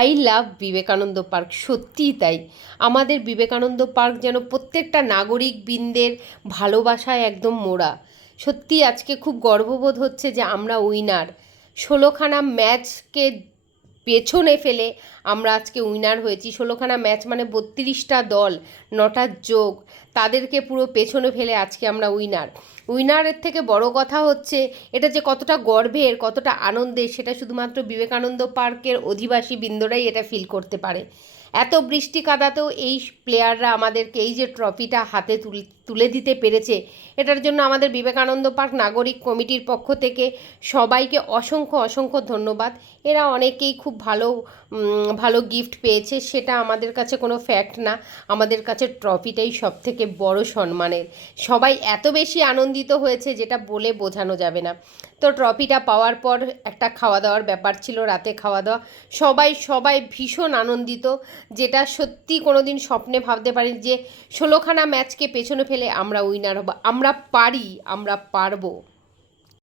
I love Vivekananda park, সত্যিই তাই। আমাদের বিবেকানন্দ পার্ক যেন প্রত্যেকটা নাগরিক বৃন্দের ভালোবাসায় একদম মোড়া। সত্যি আজকে খুব গর্ববোধ হচ্ছে যে আমরা উইনার। 16খানা ম্যাচকে পেছনে ফেলে আমরা আজকে উইনার হয়েছি। 16খানা ম্যাচ মানে 32টা দল, 9টা যোগ, তাদেরকে পুরো পেছনে ফেলে আজকে আমরা উইনার। উইনারের থেকে বড় কথা হচ্ছে এটা যে কতটা গর্বের, কতটা আনন্দের, সেটা শুধুমাত্র বিবেকানন্দ পার্কের অধিবাসী বৃন্দরাই এটা ফিল করতে পারে। এত বৃষ্টি কাদাতেও এই প্লেয়াররা আমাদেরকে এই যে ট্রফিটা হাতে তুলে দিতে পেরেছে, এটার জন্য আমাদের বিবেকানন্দ পার্ক নাগরিক কমিটির পক্ষ থেকে সবাইকে অসংখ্য অসংখ্য ধন্যবাদ। এরা অনেকেই খুব ভালো ভালো গিফট পেয়েছে, সেটা আমাদের কাছে কোনো ফ্যাক্ট না, আমাদের কাছে ট্রফিটাই সবথেকে বড় সম্মানের। সবাই এত বেশি আনন্দিত হয়েছে যেটা বলে বোঝানো যাবে না। তো ট্রফিটা পাওয়ার পর একটা খাওয়া দাওয়ার ব্যাপার ছিল, রাতে খাওয়া দাওয়া, সবাই সবাই ভীষণ আনন্দিত, যেটা সত্যি কোনো দিন স্বপ্নে ভাবতে পারি যে 16খানা ম্যাচকে পেছনে ফেলে আমরা উইনার হব। আমরা পারি, আমরা পারবো।